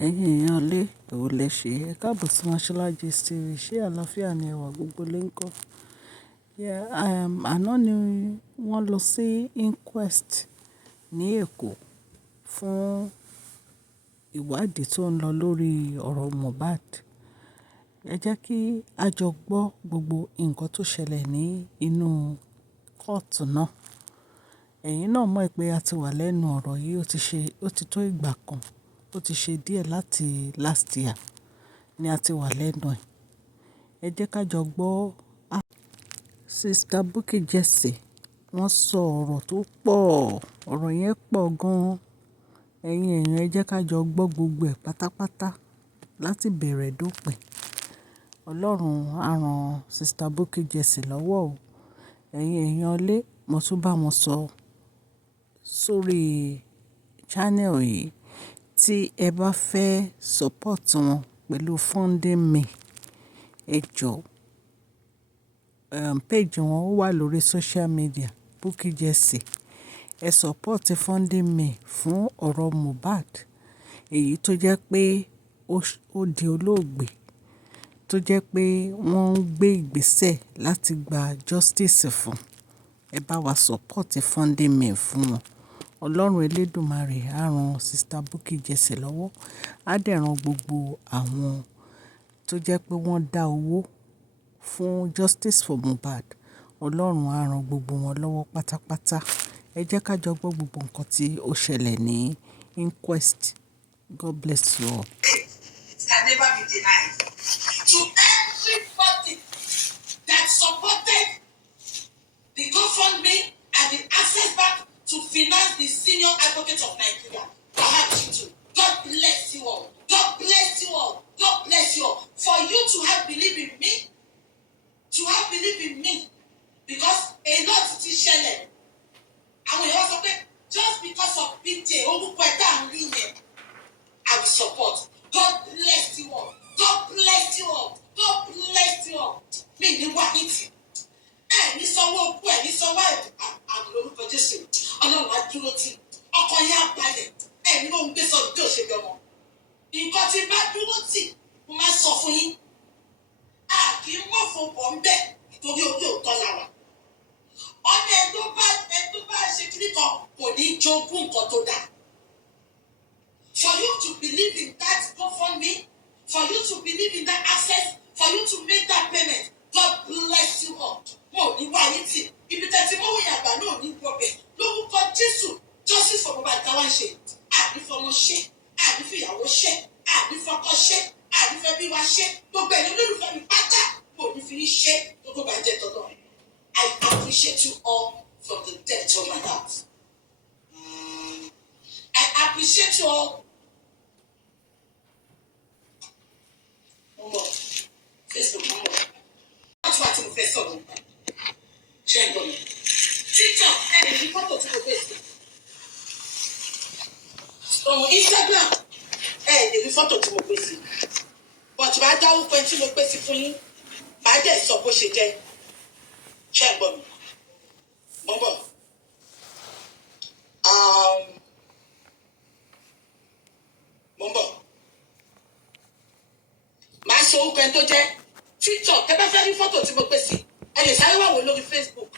Ẹ̀yin èèyàn ilé, èwo lẹ ṣe? Ẹ káàbọ̀ sí Mashola Gist TV. Ṣé àlàáfíà ni ẹwà gbogbo lé ń kọ́? Àná ni wọ́n lọ sí inquest ní Èkó fún ìwádìí tó ń lọ lórí ọ̀rọ̀ Mohbad. Ẹ jẹ́ kí a jọ gbọ́ gbogbo nǹkan tó ṣẹlẹ̀ ní inú kóòtù náà. Ẹ̀yin náà mọ̀ pé a ti wà lẹ́nu ọ̀rọ̀ yìí, ó ti tó ìgbà kan, ó ti ṣe díẹ̀ láti last year ni a ti wà lẹ́nu ẹ̀. Ẹ jẹ́ ká jọ gbọ́. Sister Bukky Jesse wọ́n sọ ọ̀rọ̀ tó pọ̀, ọ̀rọ̀ yẹn pọ̀ gan-an. Ẹ̀yin èèyàn ẹ jẹ́ ká jọ gbọ́ gbogbo ẹ̀ pátápátá láti bẹ̀rẹ̀ dópin. Ọlọ́run á ran Sister Bukky Jesse lọ́wọ́ o. Ẹ̀yin èèyàn ilé, mo tún bá wọn sọ sórí channel yìí tí ẹ bá fẹ́ support wọn pẹ̀lú funding me. Ẹ jọ̀ọ́, page wọn wà lórí social media, Bukky Jesse. Ẹ support funding me fún ọ̀rọ̀ Mohbad, èyí tó jẹ́ pé ó di olóògbé, tó jẹ́ pé wọ́n ń gbé ìgbésẹ̀ láti gba justice fún. Ẹ bá wa support funding me fún wọn. Ọlọ́run Elédùmarè á ran Sister Bukky Jesse lọ́wọ́. Á dẹ̀ ran gbogbo àwọn tó jẹ́ pé wọ́n dá owó fún justice for Mohbad. Ọlọ́run á ran gbogbo wọn lọ́wọ́ pátápátá. Ẹ jẹ́ ká jọ gbọ́ gbogbo nǹkan tí ó ṣẹlẹ̀ ní inquest. God bless you all. It can never be denied. To everybody that supported the GoFundMe and the access back to finance the senior advocate of Nigeria, God bless you all. God bless you all. God bless you all. For you to have believed in me, because a lot ti ṣẹlẹ̀. Àwọn èèyàn sọ pé just because of BJ, orúkọ ẹ̀dá ń rí yẹn, I will support. God bless you all. God bless you all. God bless you all. Mi ní wá ní tì. Ní sanwó òkú ní sanwó àmì lórúkọ Jésù. Ọlọ́run á dúró tì. Ọkọ yẹn á balẹ̀. Ní ló ń gbé sọ bí òṣèlú ọmọ. Nǹkan tí bá dúró tì, mo máa sọ fún yín. Kì í mọ̀ fún bọ̀ ń bẹ̀ nítorí ojú òótọ́ la wà. Ọ̀nà ẹ̀ tó bá ṣe kíní kan kò ní jogún nǹkan tó dáa. For you to believe in that GoFundMe, for you to believe in that access, for you to make that payment, God bless you all. Mo ní wá yín tì. Ibi tẹ́tí mọ́wó yàgbà náà ní gbọ́bẹ̀. Lórúkọ Jésù, justice for Mohbad táwa ń ṣe. Àní fọmọ ṣe, àní fìyàwó ṣe, àní fọkọ ṣe, àní fẹ́ bí wa ṣe. Gbogbo ẹ̀yin olólùfẹ́ mi pátá, mo ní fi ṣe gbogbo bàjẹ́ tọ́lọ́. I appreciate you all from the depth of my heart. I appreciate you all. Facebook, what's what you face on? Shame on me. TikTok, the photo to the face. On Instagram, the photo to the face. But I don't want to look basic for you. I just suppose you can. Shame on me. Mama. Mama. Máa ṣe orúkọ ẹni tó jẹ́ TikTok tẹ́ bá fẹ́ rí fọ́tò tí mo gbé sí ẹ lè sáré wá wò lórí Facebook.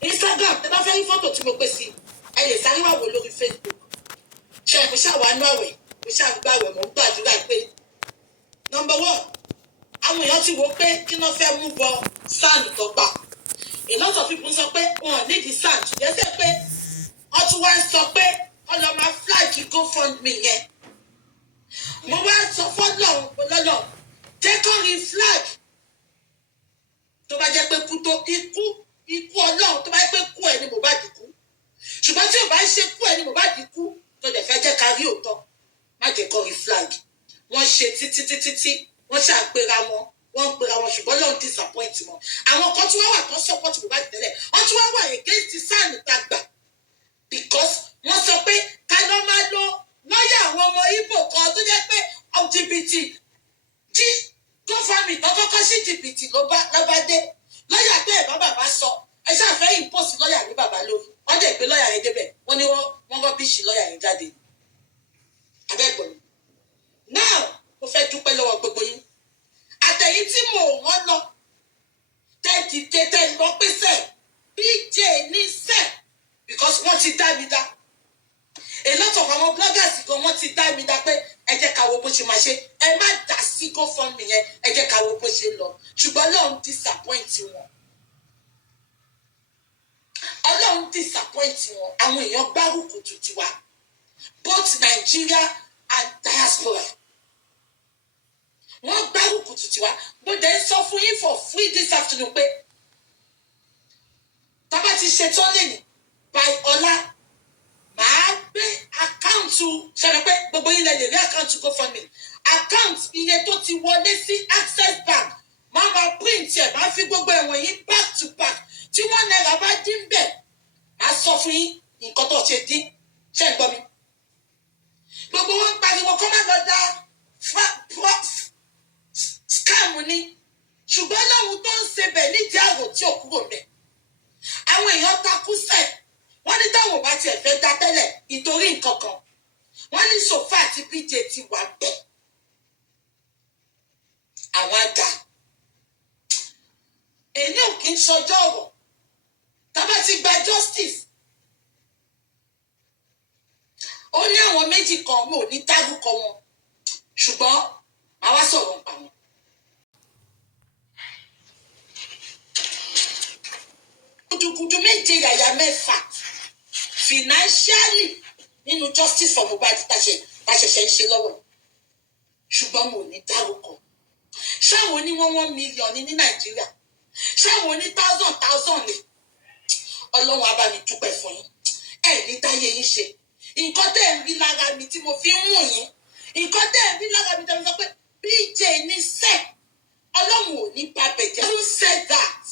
Instagram tẹ́ bá fẹ́ rí fọ́tò tí mo gbé sí ẹ lè sáré wá wò lórí Facebook. Ṣé ẹ kò ṣàwà nú àwẹ̀ kò ṣàgbàwẹ̀ mọ́ gbàdúrà pé number one àwọn èèyàn ti wò pé kí wọ́n fẹ́ mú bọ sáànù tó gbà. A lot of people sọ pé wọn nídìí sáànù jẹ́sẹ̀ pé wọ́n tún wá ń sọ pé wọ́n lọ máa flag GoFundMe yẹn. Mo wá sọ fọ́lọ́run lọ́lọ́ jẹ́ kó rí flag tó bá jẹ́ pé ikú ọlọ́run tó bá jẹ́ pé kú ẹ̀ ni Mohbad kú ṣùgbọ́n tí ò bá ṣe kú ẹ̀ ni Mohbad kú tó dẹ̀ fẹ́ jẹ́ ká rí òótọ́ má jẹ́ kó rí flag. Wọ́n ṣe títí wọ́n ṣàpèrà wọ́n ń pera wọn ṣùgbọ́n lọ́run disappoint wọn. Àwọn kan tí wọ́n wà tó support Mohbad tẹ́lẹ̀ wọ́n tún wá wà against the sáànù tá gbà because wọ́n sọ pé ká lọ́ máa lo lọ́yà àwọn ọmọ Ìgbò kan tó jẹ́ pé jìbìtì tí GoFundMe tó kọ́kọ́ sí jìbìtì ló bá dé lọ́yà pé ẹ̀bá bàbá sọ ẹ ṣàfẹ́ ìpòsí lọ́yà ní bàbá lórí wọ́n dẹ̀ gbé lọ́yà yẹn débẹ̀ wọ́n ní wọ́n rọ́bìṣì lọ́yà yẹn jáde abẹ́gbọ̀n social media pé ẹ jẹ́ ká wo bó ṣe máa ṣe ẹ má dá sí GoFundMe yẹn ẹ jẹ́ ká wo bó ṣe lọ ṣùgbọ́n Ọlọ́run disappoint wọn Ọlọ́run disappoint wọn àwọn èèyàn gbárùkù tù tiwa both Nigeria and diaspora wọ́n gbárùkù tù tiwa bó dẹ̀ ń sọ fún yín for free this afternoon pé tá bá ti ṣetán lẹ́yìn by ọlá màá gbé àkáǹtù ṣẹlẹ̀ pé gbogbo yín lè rí àkáǹtù GoFundMe àkáǹtù iye tó ti wọlé sí Access Bank máa ma print ẹ̀ máa fi gbogbo ẹ̀wọ̀n yín back to back tí wọ́n náírà bá dín bẹ̀ máa sọ fún yín nǹkan tó ṣe dín ṣe ń gbọ́ mi. gbogbo wọn pariwo kọ́ má lọ da scam ni ṣùgbọ́n lóhun tó ń ṣe bẹ̀ nídìí àrò tí ò kúrò bẹ̀ àwọn èèyàn takú sẹ́ẹ̀ wọ́n ní táwọn bá tiẹ̀ fẹ́ dá tẹ́lẹ̀ nítorí nǹkan kan wọ́n ní sofa àti BJ ti wà bẹ̀ àwọn àgbà èyí ò kí ń sọjọ́ ọ̀rọ̀ tábà ti gba justice ó ní àwọn méjì kan mo ò ní dárúkọ wọn ṣùgbọ́n màá wá sọ̀rọ̀ nípa wọn. gudugudu méje yàyà mẹ́fà financially nínú justice for Mohbad táṣẹ̀ṣẹ̀ ń ṣe lọ́wọ́ ṣùgbọ́n mo ò ní dárúkọ ṣáwọn ní 1 million ní Nàìjíríà ṣáwọn ní 1,000 ni Ọlọ́run á bá mi dúpẹ́ fún yín ẹ̀ ní táyé yín ṣe nǹkan tẹ́ ẹ̀ ń rí lára mi tí mo fi ń wù yín nǹkan tẹ́ ẹ̀ ń rí lára mi tẹ́ ẹ̀ ń sọ pé BJ ní sẹ́ Ọlọ́run ò ní bá bẹ̀jẹ̀ who said that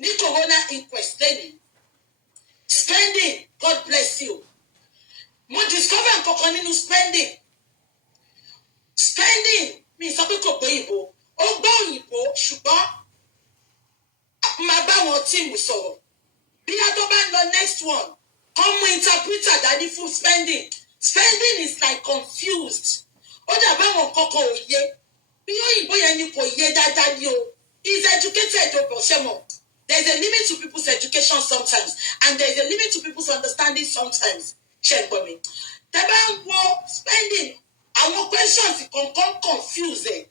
ní corona inquest lẹ́yìn spending God bless you mo discover nǹkankan nínú spending mi sọ pé kò gbé òyìnbó ó gbọ́ òyìnbó ṣùgbọ́n máa bá wọn tíìmù sọ̀rọ̀ bí a tó bá ń lọ next one kọ́ mú interpreter dání fún spending is like confused ó dàbí àwọn kọ́kọ́ òye bí òyìnbó yẹn ni kò yé dáadáa ni o he is educated o bọ̀ ṣẹ́ mọ̀. There is a limit to people's education sometimes, and there is a limit to people's understanding sometimes. Check for me. Tẹ́bá ń wo spending, àwọn questions kan confuse.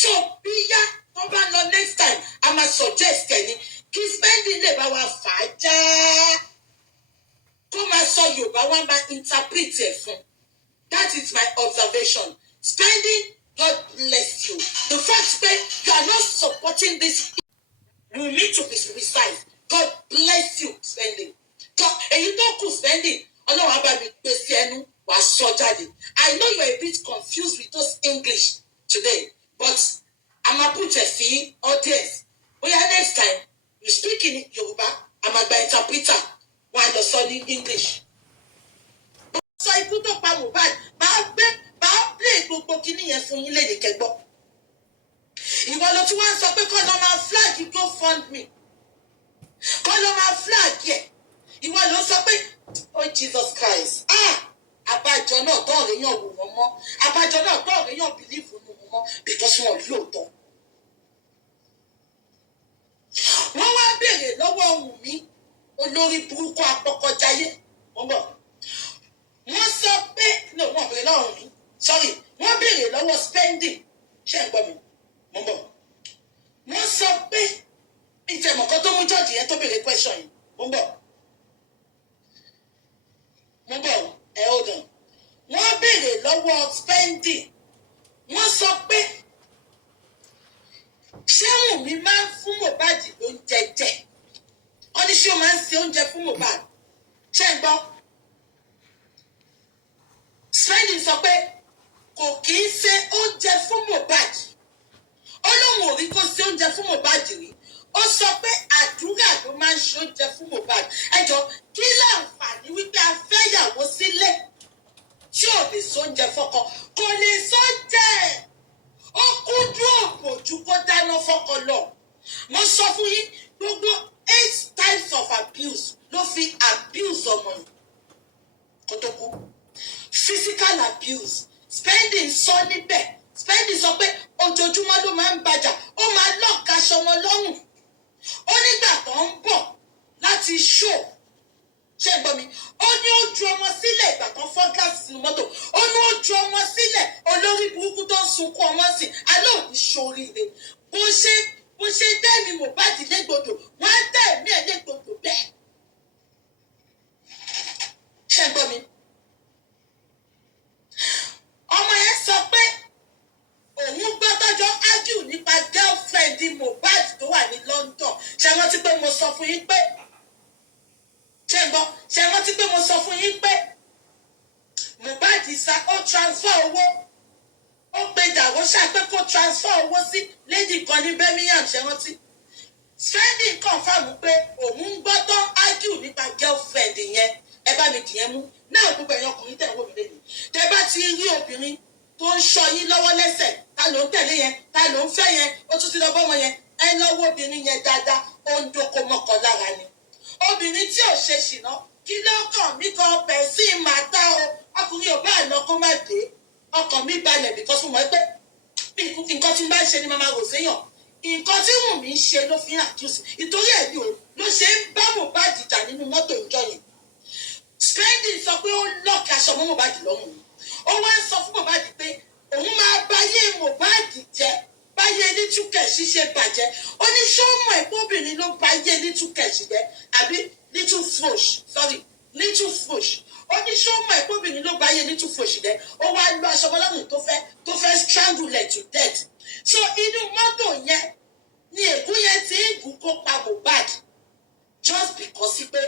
So, bíyá tó bá lọ next time, I must suggest ẹni kí spending lè bá wa fà á já. Kó máa sọ Yorùbá wá máa interpret ẹ̀ fún. That is my observation. Spending, God bless you. The fact that you are not supporting this. You need to be precise. God bless you, spending. God, èyí tó kù spending. Ọlọ́run á bá mi gbé sí ẹnu wá sọ jáde. I know you are a bit confused with those English today, but I'm a put a fee audience. Bóyá next time you speak in Yoruba, I'm a gba interpreter. Wọ́n á lọ sọ ní English. Sọ ikú tó pa Mohbad, máa play gbogbo kíní yẹn fún yín lédè kẹgbọ́. Ìwọ ló tún wá sọ pé kọ́ lọ máa flag GoFundMe kọ́ lọ máa flag yẹ ìwọ ló sọ pé oh Jesus Christ àbájọ náà tọ́ọ̀rẹ́ yàn wò wọ́n mọ́ àbájọ náà tọ́ọ̀rẹ́ yàn bìlíìfù nù wọ́n mọ́ because wọn lóòótọ́. Wọ́n wá béèrè lọ́wọ́ Wùmí olórí burúkú apọkọjáyé wọ́n bọ̀ wọ́n sọ pé no wọ́n béèrè lọ́wọ́ mi sorry wọ́n béèrè lọ́wọ́ spending ṣé ń gbọ́ mi mo bọ̀ wọ́n sọ pé ìtẹ̀mọ̀kan tó mú jọ́ọ̀jì yẹn tó béèrè question yìí mo bọ̀ hold on wọ́n béèrè lọ́wọ́ spending wọ́n sọ pé ṣé Wùmí máa ń fún Mohbad lóúnjẹ jẹ wọ́n ní ṣé ó máa ń ṣe oúnjẹ fún Mohbad ṣé ń gbọ́ spending sọ pé kò kì í ṣe oúnjẹ fún Mohbad ó lóun ò rí kó ṣe oúnjẹ fún Mohbad rí ó sọ pé àdúrà ló máa ń ṣe oúnjẹ fún Mohbad ẹjọ kí láǹfààní wípé a fẹ́ yàwó sílé tí ò lè sóúnjẹ fọ́kọ kò lè sóúnjẹ ó kúndùn òpòjú kó dáná fọ́kọ lọ mo sọ fún yín gbogbo 8 types of abuse ló fi abuse ọmọ yìí kó tó kú physical abuse spending sọ níbẹ̀ spending sọ pé ojoojúmọ́ ló máa ń bàjà ó máa lọ́ọ̀ka aṣọ wọn lọ́rùn ó nígbà tó ń bọ̀ láti show ṣé gbọ́ mi ó ní ó ju ọmọ sílẹ̀ ìgbà kan fọ́ gáàsì sínú mọ́tò ó ní ó ju ọmọ sílẹ̀ olórí burúkú tó ń sunkún ọmọ sí alẹ́ òní ṣoríire bó ṣe dẹ́mi Mohbad légbodò wọ́n á dá ẹ̀mí ẹ̀ légbodò bẹ́ẹ̀ ṣé gbọ́ mi ọmọ yẹn sọ pé òun gbọ́ tọ́jọ́ ágìl nípa girlfriend Mohbad tó wà ní London ṣé rántí pé mo sọ fún yín pé ṣé rántí pé mo sọ fún yín pé Mohbad ó transfer owó ó pe Dàwọ́ṣà pé kó transfer owó sí lady kan ní Birmingham ṣé rántí spending confam pé òun ń gbọ́ tán ágìl nípa girlfriend yẹn ẹ bá mi dìyẹn mú náà gbogbo ẹ̀yàn ọkùnrin tẹ̀ wọ́n mi lé ní tẹ bá ti rí obìnrin tó ń ṣọ yín lọ́wọ́ lẹ́sẹ̀ ta ló ń tẹ̀lé yẹn ta ló ń fẹ́ yẹn ó tún ti lọ bọ́ wọn yẹn ẹ lọ́wọ́ obìnrin yẹn dáadáa ó ń dóko mọ́kọ lára ni obìnrin tí ò ṣe ṣìnà kí ló kàn mí kan bẹ̀ sí màtá o ọkùnrin ò bá àná kó má dé ọkàn mi balẹ̀ bí kọ́sùn mọ́ pé nǹkan tí n bá ṣe ni màmá rò séyàn nǹkan tí Wùnmí ṣe ló fi hàn àkíyèsí ìtorí ẹ̀ ni o ló ṣe ń bá Mohbad jà nínú mọ́tò ìjọ yẹn spending sọ pé ó lọ́ọ̀kì aṣọ mọ́ Mohbad lọ́rùn ó wá ń sọ fún Mohbad pé òun máa báyé Mohbad jẹ́ báyé Little ṣe bàjẹ́ ó ní sọ́mọ̀ ẹ̀kọ́bìnrin ló báyé Little jẹ́ àbí Little Fush ó ní sọ́mọ̀ ẹ̀kọ́bìnrin ló báyé Little jẹ́ ó wá lọ aṣọ mọ́lọ́rùn tó fẹ́ strangle her to death so inú mọ́tò yẹn ni ègún yẹn ti ń gùn kó pa Mohbad just because pé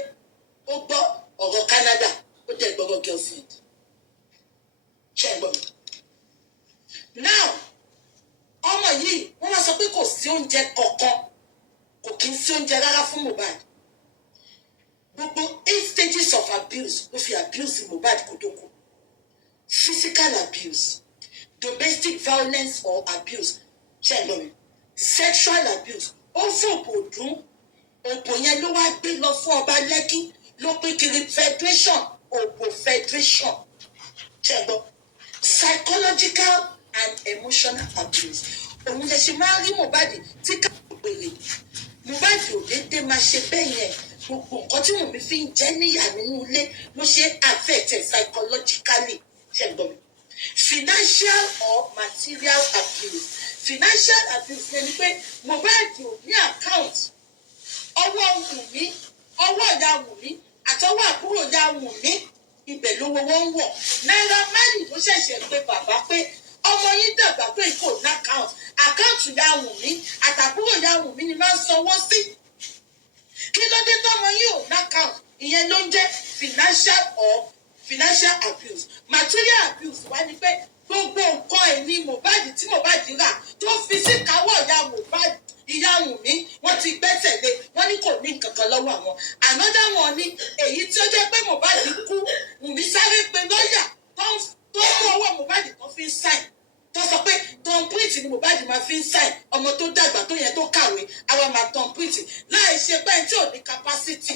ó gbọ́ ọ̀rọ̀ Canada ó dẹ̀ gbọ́rọ̀ girlfriend ṣe é gbọ́ mi. now ọmọ yìí wọ́n wá sọ pé kò sí oúnjẹ kankan kò kí ń sí oúnjẹ rárá fún Mohbad gbogbo 8 stages of abuse ló fi abuse Mohbad kó tó kú physical abuse domestic violence or abuse ṣe é gbọ́ mi sexual abuse ó fòbò dún òbò yẹn ló wá gbé lọ fún ọba Lẹ́kì ló pín kiri federation òbò federation ṣe gbọ́ psychological and emotional abuse òun lè ṣe máa rí Mohbad tí ká pèrè Mohbad ò dédé máa ṣe bẹ́ẹ̀ yẹn gbogbo nǹkan tí Wùnmí fi ń jẹ́ níyà nínú ilé ló ṣe affect psychologically ṣe gbọ́ mi financial or material abuse financial abuse yẹn ni pé Mohbad ò ní account ọwọ́ Wùnmí ọwọ́ ìyá Wùnmí àtọwọ́ àbúrò ìyá Wùnmí ibẹ̀ lówó wọn ń wọ̀ Naira Marley ló ṣẹ̀ṣẹ̀ pé bàbá pé ọmọ yín dàgbà pé kò ní àkáǹtì ìyá Wùnmí àtàbúrò ìyá Wùnmí ni máa ń sanwó sí kí ló dé tọmọ yín ò ní àkáǹtì ìyẹn ló ń jẹ́ financial abuse material abuse wá ní pé gbogbo nǹkan ẹ̀mí Mohbad tí Mohbad rà tó fi sí káwọ́ ìyá Wùnmí wọ́n ti gbẹ́sẹ̀ lé wọ́n ní kò ní nǹkan kan lọ́wọ́ àwọn another one ní èyí tí ó jẹ́ pé Mohbad kú Wùnmí sáré pé lọ́ọ̀yà tó mú ọwọ́ Mohbad tó fi ń sáìn tó sọ pé Tom Prince ni Mohbad máa fi ń sáìn ọmọ tó dàgbà tó yẹ tó kàwé àwa máa Tom Prince láì ṣe pé tí ò ní capacity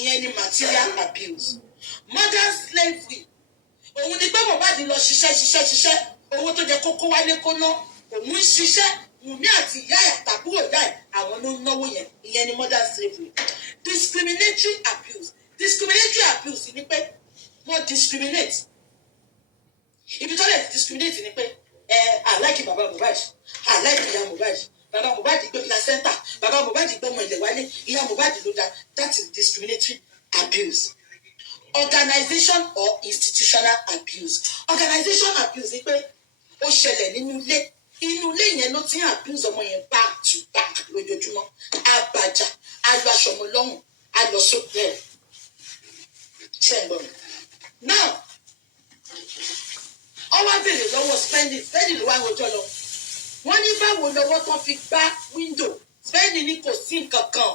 ìyẹn ni material abuse modern slavery òun ni pé Mohbad lọ ṣiṣẹ́ owó tó jẹ kókó wálé kó ná òun ń ṣiṣẹ́ Wùnmí àti ìyá ẹ̀ àtàbúrò ìyá ẹ̀ àwọn ló ń náwó yẹn ìyẹn ni modern slavery discriminatory abuse ni pé wọ́n discriminate ibi tó lè discriminate ni pé àláìkì bàbá Mohbad àláìkì ìyá Mohbad bàbá Mohbad gbé placenta bàbá Mohbad gbé ọmọ ilẹ̀ wálé ìyá Mohbad ló dá that is discriminatory abuse organization or institutional abuse organization abuse ni pé ó ṣẹlẹ̀ nínú ilé inú ilé yẹn ló ti ń abuse ọmọ yẹn back to back lójoojúmọ́ àbàjá alọ aṣọmọ lọ́hùn alọ sókè ṣe ń gbọ́ mi. now ọwọ́ béèrè lọ́wọ́ spending ló wá rojọ́ lọ wọ́n ní báwo lọ́wọ́ tó fi gbá window spending ní kò sí nǹkan kan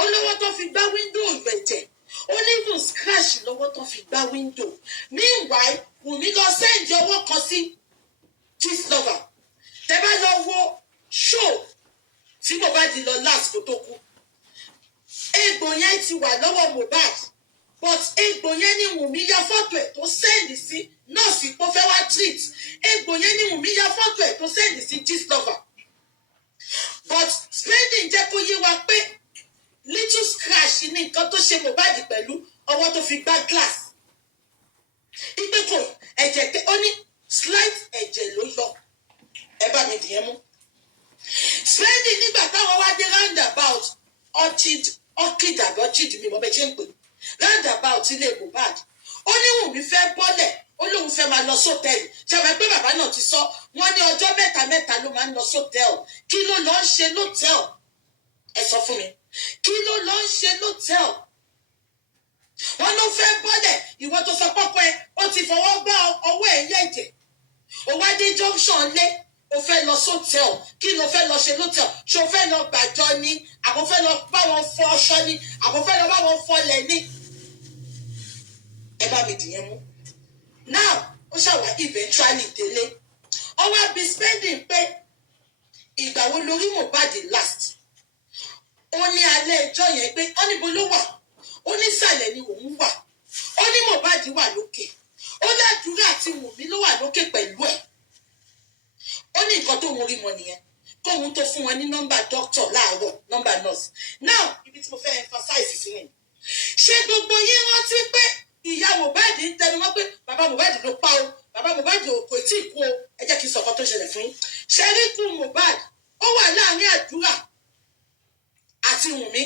ó lọ́wọ́ tó fi gbá window ìgbẹ̀jẹ̀ ó ní even scratch lọ́wọ́ tó fi gbá window meanwhile Wùnmí lọ sẹ́ǹdì ọwọ́ kan sí Gistlover tẹ́ bá lọ wo show tí Mohbad lọ last kó tó kú egbò yẹn ti wà lọ́wọ́ Mohbad but egbò yẹn ni Wùnmí ya fọ́tò ẹ̀ tó sẹ́ǹdì sí nọ́ọ̀sì kó fẹ́ wá treat egbò yẹn ni Wùnmí ya fọ́tò ẹ̀ tó sẹ́ǹdì sí Gistlover but spending jẹ́ kó yé wa pé little scratch ní nǹkan tó ṣe Mohbad pẹ̀lú ọwọ́ tó fi gbá glass ipe kò ẹ̀jẹ̀ tẹ ó ní slight ẹ̀jẹ̀ ló yọ ẹ bá mi dìyẹn mú spending nígbà táwọn wá dé roundabout orchid àbí orchid mi mo bẹ ṣe ń pè roundabout ilé Mohbad ó ní Wùnmí fẹ́ bọ́lẹ̀ ó lóun fẹ́ máa lọ sọ́tẹ́ẹ̀lì ṣàbẹ̀ pé bàbá náà ti sọ wọ́n ní ọjọ́ mẹ́ta ló máa ń lọ sọ́tẹ́ẹ̀lì kí ló lọ ń ṣe lọ́tẹ́ẹ̀lì ẹ sọ fún mi kí ló lọ ń ṣe lọ́tẹ́ẹ̀lì wọ́n ló fẹ́ bọ́lẹ̀ ìwọ tó sọ pọ́pọ́ ẹ ó ti fọwọ́ gbá ọwọ́ ẹ̀ yẹ̀jẹ̀ ó wá dé junction lé ó fẹ́ lọ sọ́tẹ́ẹ̀lì kí ló fẹ́ lọ ṣe lọ́tẹ́ẹ̀lì ṣé o fẹ́ lọ gbàjọ ni àbò fẹ́ lọ bá wọn fọ ọṣọ ni àbò fẹ́ lọ bá wọn fọlẹ̀ ni ẹ bá mi dìyẹn mú now ó ṣàwá eventually délé ó wá bí spending pé ìgbà wo lórí Mohbad last ó ní alẹ́ ẹjọ́ yẹn pé ó níbo ló wà ó ní ìsàlẹ̀ ni òun wà ó ní Mohbad wà lókè ó ládùúrà àti Wùnmí ló wà lókè pẹ̀lú ẹ̀ ó ní nǹkan tó ń rí mọ nìyẹn kóhun tó fún wọn ní nọ́mbà doctor láàárọ̀ nọ́mbà nurse now ibi tí mo fẹ́ emphasize sí ni ṣé gbogbo yín rántí pé ìyá Mohbad ń tẹnu mọ́ pé bàbá Mohbad ló pa o bàbá Mohbad kò tí ì kú o ẹ jẹ́ kí n sọ̀kan tó ṣẹlẹ̀ fún yín ṣe rí ikú Mohbad ó wà láàrin àdúrà àti Wùnmí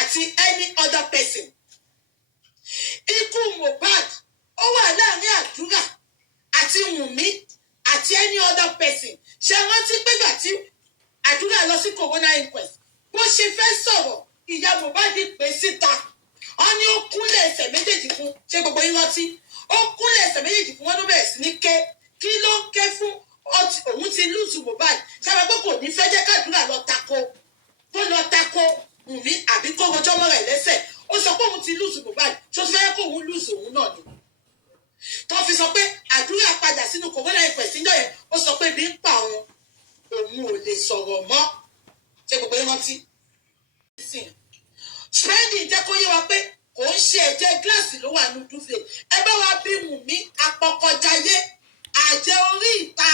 àti any other person ikú Mohbad ó wà láàrin àdúrà àti Wùnmí àti any other person ṣe rántí pé gbà tí àdúrà lọ sí corona inquest bó ṣe fẹ́ sọ̀rọ̀ ìyá Mohbad pè síta wọ́n ní ó kúnlẹ̀ ẹsẹ̀ méjèèjì fún ṣé gbogbo yín rántí ó kúnlẹ̀ ẹsẹ̀ méjèèjì fún wọn ló bẹ̀rẹ̀ sí ní ké kí ló ń ké fún òun ti lùsù Mohbad ṣáà pé kò ní fẹ́ jẹ́ kádùúrà lọ tako Wùnmí àbí kó rojọ́ mọ́ rẹ̀ lẹ́sẹ̀ ó sọ pé òun ti lùsù Mohbad tó fẹ́ kó òun lùsù òun náà ni tó fi sọ pé àdúrà padà sínú corona inquest níjọ́ yẹn ó sọ pé bí ń pa òun ò lè sọ̀rọ̀ mọ́ ṣé gbogbo yín rántí spending jẹ́ kó yé wa pé kò ń ṣe ẹ̀jẹ̀ gíláàsì ló wà ní dúfẹ́ ẹ bá wa bí Wùnmí apọkọjáyé àjẹ orí ìta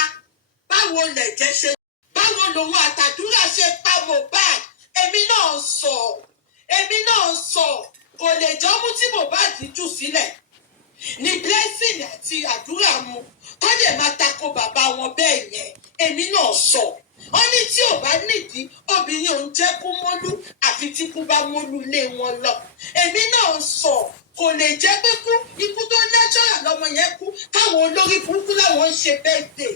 báwo lẹ̀jẹ̀ ṣe báwo lòun àtàdúrà ṣe pa Mohbad èmi náà sọ kò lè jọ́mú tí Mohbad jù sílẹ̀ ní blessing àti àdúrà mu tó lè máa tako bàbá wọn bẹ́ẹ̀ yẹn èmi náà sọ ó ní tí ò bá nídìí obìnrin òun jẹ́ kú mọ́lú àfi tí kú bá mọ́lú lé wọn lọ èmi náà sọ kò lè jẹ́ pé kú ikú tó natural lọ́mọ yẹn kú káwọn olórí burúkú làwọn ń ṣe birthday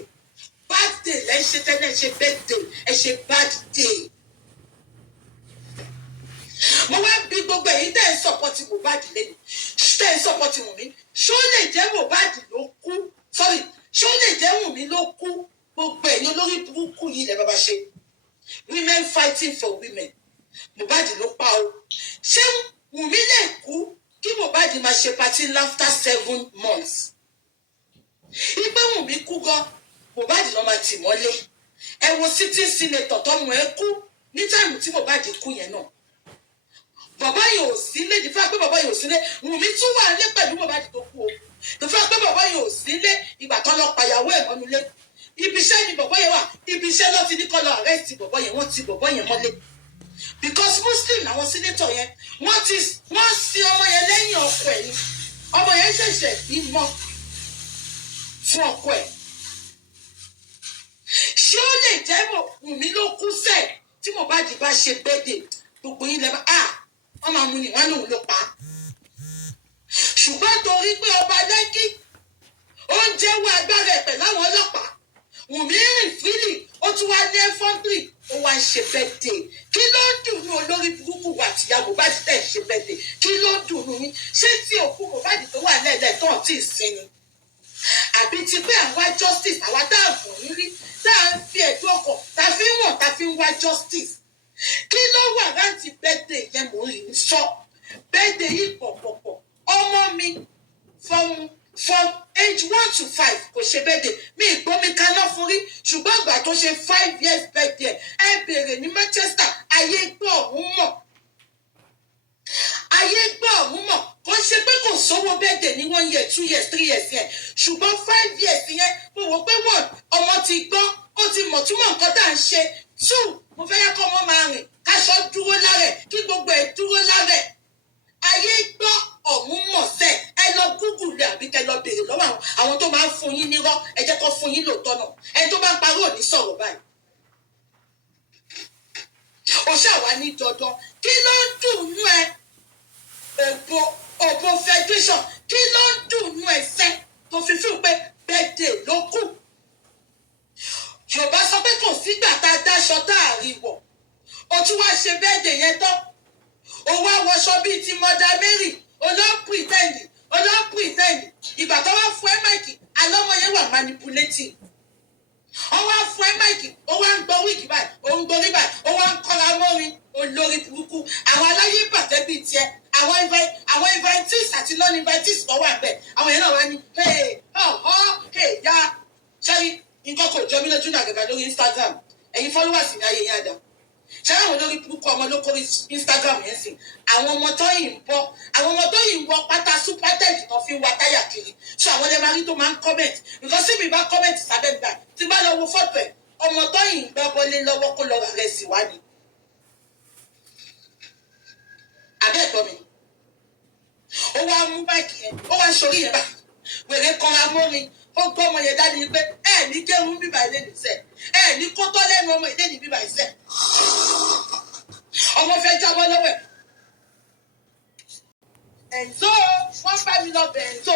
lẹ́ ń ṣe tẹ́lẹ̀ ṣe birthday ẹ ṣe bad day. mo wá bí gbogbo èyí tẹ́ ẹ sọpọ́tì Mohbad lẹ́nu tẹ́ ẹ sọpọ́tì Wùnmí ṣó lè jẹ́ Mohbad ló kú sorry ṣó lè jẹ́ Wùnmí ló kú gbogbo ẹ̀yin olórí burúkú yìí lẹ́ bàbá ṣe women fighting for women Mohbad ló pa o ṣé Wùnmí lè kú kí Mohbad máa ṣe party after 7 months ìpè Wùnmí kú gan Mohbad ló máa tì mọ́lé ẹ wo sitting senator tọmọ ẹ kú ní táìmù tí Mohbad kú yẹn náà bàbá yìí ò sílé the fact pé bàbá yìí ò sílé Wùnmí tún wà nílé pẹ̀lú Mohbad tó kú o the fact pé bàbá yìí ò sílé ìgbà tó lọ pàyàwó ẹ̀ mọ́nulé ibi iṣẹ́ ni bàbá yẹn wà ibi iṣẹ́ ló ti ní kọ́ lọ arrest bàbá yẹn wọ́n ti bàbá yẹn mọ́lé because Muslim làwọn senator yẹn wọ́n sin ọmọ yẹn lẹ́yìn ọkọ ẹ̀ ni ọmọ yẹn ṣẹ̀ṣẹ̀ bímọ fún ọkọ ẹ̀ ṣé ó lè jẹ́ Wùnmí ló kú sẹ́ẹ̀ tí Mohbad bá ṣe birthday gbogbo yín lẹ́bàá wọ́n máa mú ni wọ́n lòun ló pa á ṣùgbọ́n torí pé ọba Lẹ́kì ó ń jẹ́wọ́ agbára ẹ̀ pẹ̀lú àwọn ọlọ́pàá Wùnmí rìn fílì ó tún wá ní ẹfọ́ntì ó wá ń ṣe birthday kí ló ń dùnú olórí burúkú wà tìyá Mohbad tẹ̀ ń ṣe birthday kí ló ń dùnú yín ṣé tí òkú Mohbad tó wà lẹ́lẹ̀ tó ọ̀ tí ì sinmi àbí ti pé àwa justice àwa tá à mọ̀ yín rí tá à ń fi ẹ̀dùn ọkọ̀ tá a fi ń wọ̀n tá a fi ń wá justice kí ló wà láti birthday yẹn mò ń rí sọ birthday yìí pọ̀pọ̀pọ̀ ọmọ mi from age 1 to 5 kò ṣe birthday mi ìgbomi kaná fún rí ṣùgbọ́n ìgbà tó ṣe 5 years birthday ẹ bèrè ní Manchester ayé gbọ́ ọ̀hún mọ̀ kò ṣe pé kò sówó birthday ní 1 year 2 years 3 years yẹn ṣùgbọ́n 5 years yẹn mo wò pé ọmọ ti gbọ́ ó ti mọ̀ túmọ̀ nǹkan tá à ń ṣe 2 mo fẹ́ yẹ kọ́ ọmọ máa rìn káṣọ dúró lárẹ̀ kí gbogbo ẹ̀ dúró lárẹ̀ ayé gbọ́ ọ̀hún mọ̀ sẹ́ ẹ lọ Google rẹ̀ àbí kẹ lọ béèrè lọ́wọ́ àwọn tó máa ń fún yín nírọ́ ẹ jẹ́ kó fún yín lóòótọ́ náà ẹ tó bá ń parí òní sọ̀rọ̀ báyìí. ó ṣàwá ní dandan kí ló ń dùn nú ẹ òbò federation kí ló ń dùn nú ẹ sẹ́ tó fi fún pé bẹ́ẹ̀dẹ̀ ló kù. Yorùbá sọ pé kò sígbà tá a dáṣọ tá a rí wọ̀ ó tún wá ṣe bẹ́ẹ̀dẹ̀ yẹn tán ó wá wọṣọ bíi ti Mother Mary olóńpìtẹ́ǹdì ìgbà tó wá fún ẹ máìkì alọ́mọ yẹn wà manipulating ó wá fún ẹ máìkì ó wá ń gbọ́ wíìgì báyìí ó ń gborí báyìí ó wá ń kọ́ra mọ́rin olórí burúkú àwọn aláyé bàtẹ́ bíi tiẹ̀ àwọn invitees àti non-invitees tó wà bẹ́ẹ̀ àwọn yẹn náà wá ní ya ṣáyí nǹkan kò jọ mí lójú náà gàgà lórí Instagram ẹ̀yin followers ní ayé yẹn àdá ṣáyí àwọn olórí burúkú ọmọ ló kórí Instagram yẹn sìn àwọn ọmọ tó yìí ń wọ pátá supertech tó fi ń wa táyà kiri so àwọn lè máa rí tó máa ń comment because tí mi bá comment sábẹ́ gbà tí bá lọ wo fọ́tò ẹ̀ ọmọ tó yìí ń gbá bọ́lé lọ́wọ́ kó lọ rẹ̀ sí wá ni. àbẹ́ ẹ̀tọ́ mi ó wá mú báìkì yẹn ó wá sórí yẹn bá wèrè kanra mọ́rin ó gbọ́ ọmọ yẹn dání pé ẹ ní gẹ́rùn bíbá ilé nìṣẹ́ ẹ ní kótó lẹ́nu ọmọ ilé ní bíbá iṣẹ́ ọmọ fẹ́ jábọ́ lọ́wọ́ ẹ̀ ẹ̀ǹzó wọ́n bá mi lọ bẹ̀ ẹ̀ǹzó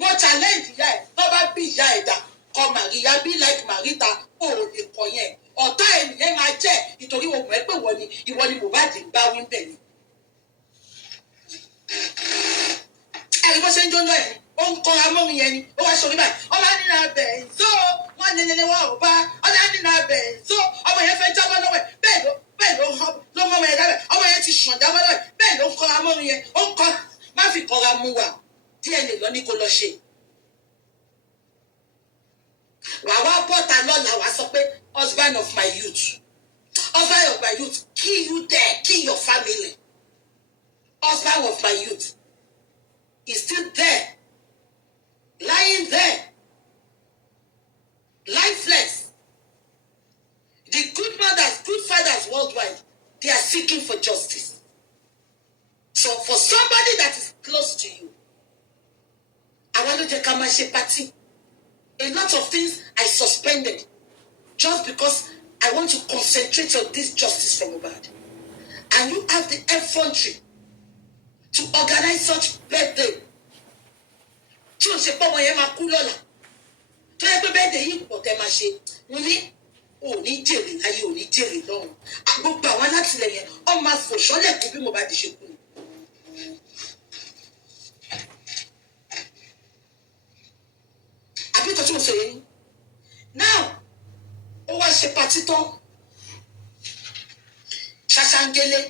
wọ́n challenge ìyá ẹ̀ tó bá bí ìyá ẹ̀ dà kọ Màríyá bí like Marita ò lè kọ yẹn ọ̀tá ẹ̀ nìyẹn máa jẹ́ nítorí mo mọ̀ ẹ́ pé ìwọ ni Mohbad ń bá wí bẹ̀ ni. ẹ̀rí bó ṣe ń jóná ẹ̀ ó ń kọ́ra mọ́rin yẹn ni ó wá sórí báyìí ọmọ nínú abẹ ẹ̀ǹzó wọ́n lélẹ́lẹ́ wọn ò bá ọmọ nínú abẹ ẹ̀ǹzó ọmọ yẹn fẹ́ jábọ́ lọ́wọ́ ẹ̀ bẹ́ẹ̀ ló mọ́ ọmọ yẹn dábẹ́ ọmọ yẹn ti ṣàn jábọ́ lọ́wọ́ ẹ̀ bẹ́ẹ̀ ló ń kọ́ra mọ́rin yẹn ó ń kọ́ má fi kọ́ra mú wa díẹ̀ lè lọ ní kó lọ ṣe. wàá bọ́ta lọ́la wàá sọ pé husband of my youth kill you there kill your family husband of my youth is still there lying there lifeless. The good fathers worldwide they are seeking for justice. So for somebody that is close to you, I want to come and say party. A lot of things I suspended just because I want to concentrate on this justice from Mohbad. And you have the effrontery to organize such birthday. Tí o ṣe pọ́ wọn yẹn máa kú lọ́la. Tó yẹ pé birthday yìí pọ̀ tẹ́ máa ṣe. Ní òní jèrè láyé òní jèrè lọ́run. Gbogbo àwọn alátìlẹyìn ọ máa fò ṣọ́lẹ̀ kú bí Mohbad ṣe kú. Àbí tó tí mo sọ yẹn ni. Now, ó wá ṣe patí tán. Ṣaṣangele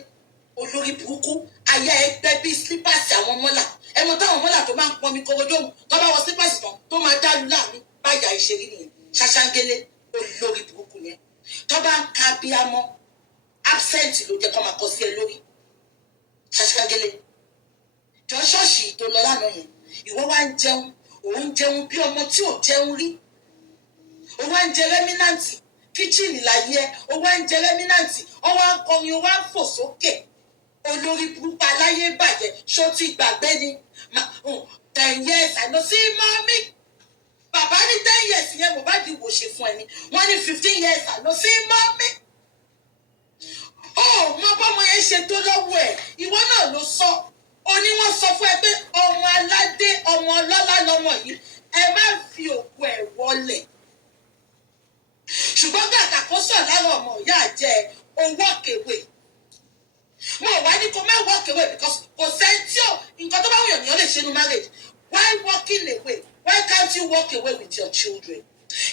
olórí burúkú aya ẹgbẹ́ bíi slippers àwọn mọ́là. Ẹ̀wọ̀n táwọn mọ́là tó máa ń pọnmi korodomu tó bá wọ slippers tán tó máa dálù láàrin báyà ìṣeré nìyẹn. Ṣaṣangele olórí burúkú yẹn. Tó bá ń ka abiyamọ absent ló jẹ́ kó máa kọ sí ẹ lórí. Ṣaṣangele jọ ṣọ́ọ̀ṣì tó lọ lánàá yẹn ìwọ wá ń jẹun òun jẹun bí ọmọ tí ò jẹun rí ó wá ń jẹ rẹ́mínàǹtì kíchìnì láyé ẹ ó wá ń jẹ rẹ́mínàǹtì ó wá ń kọrin ó wá ń fò sókè olórí burúkú aláyé bàjẹ́ ṣó ti gbàgbé ni 10 years I no see mommy bàbá ní 10 years yẹn Mohbad wò ṣe fún ẹni wọ́n ní 15 years I no see mommy ó mọ bọ́mọ yẹn ṣe tó lọ́wọ́ ẹ̀ ìwọ náà ló sọ ó ní wọ́n sọ fún ẹ pé ọmọ aládé ọmọ ọlọ́lá lọmọ yìí ẹ má fi òkú ẹ̀ wọlé ṣùgbọ́n gàgà kó sọ̀ lára ọmọ ìyá jẹ́ owó kèwé mo wá ní kó má walk away because kò sẹ́ńtì ọ̀ nǹkan tó bá wùyàn nìyàn lè ṣe nu marriage why walking away why can't you walk away with your children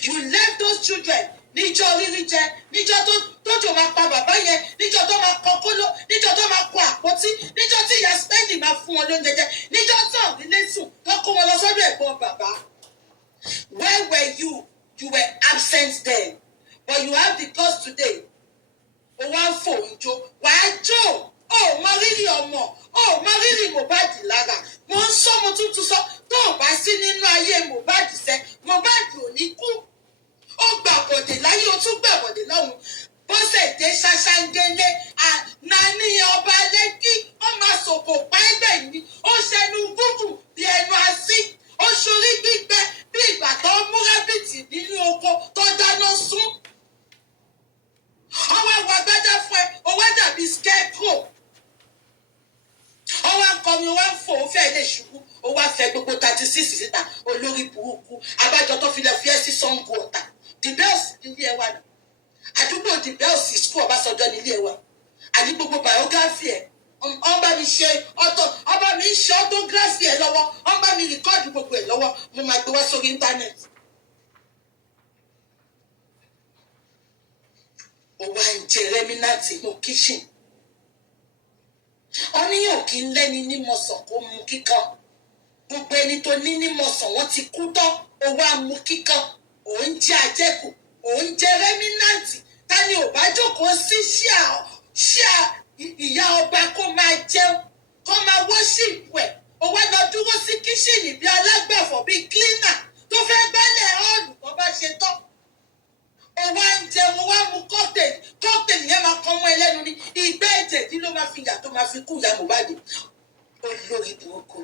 you left those children níjọ́ rírí jẹ níjọ́ tójò máa pa bàbá yẹn níjọ́ tó máa kọ kóló níjọ́ tó máa kọ àpótí níjọ́ tí ìyá spẹ́ndì máa fún wọn lóúnjẹ jẹ níjọ́ tó nílé sùn tó kó wọn lọ sọ́dọ̀ ẹ̀gbọ́n bàbá where were you were absent then but you have the guts today o wá ń fò ń jó wàá jó o mọ rírì ọmọ o mọ rírì Mohbad lára mo ń sọ mo tuntun sọ tó o bá sí nínú ayé Mohbad sẹ Mohbad ò ní kú ó gbà bọ̀dẹ̀ láyé ó tún gbà bọ̀dẹ̀ lọ́hùn bọ́sẹ̀ dé Ṣaṣangele abájọ tó fi lọ fi ẹ́ sí Sango Ọ̀tà the bells nílé ẹ wà náà àdúgbò the bells school Ọbásanjọ́ nílé ẹ wà àní gbogbo biography ẹ ọba mi ṣe autography ẹ lọ́wọ́ ọba mi rìkọ́ọ̀dù gbogbo ẹ lọ́wọ́ mo máa gbé wá sórí íńtánẹ́ẹ̀tì. ó wá ń jẹ rẹ́mínàtì inú kíṣìn ọ́níyàn kì í lẹ́ni nímọ̀sán kó mu kíkan gbogbo ẹni tó ní nímọ̀sán wọ́n ti kú tán ó wá mu kíkan òun jẹ́ àjẹkù òun jẹ́ rẹ́mínàtì ta ni ò bá jókòó sí ṣíà ìyá ọba kó máa jẹun kó máa wọ́ṣìpù ẹ̀ ó wá lọ dúró sí kíṣìnì bí alágbàfọ̀ bíi kílínà tó fẹ́ gbálẹ̀ ọ́ọ̀lù tó bá ṣe tán ó wá ń jẹun ó wá mu kọ́tẹ̀lì yẹn máa kọ́ mọ́ ẹlẹ́nu ní ìgbẹ́ ẹ̀jẹ̀ tí ló máa fi yà tó máa fi kú ìyá Mohbad olórí burúkú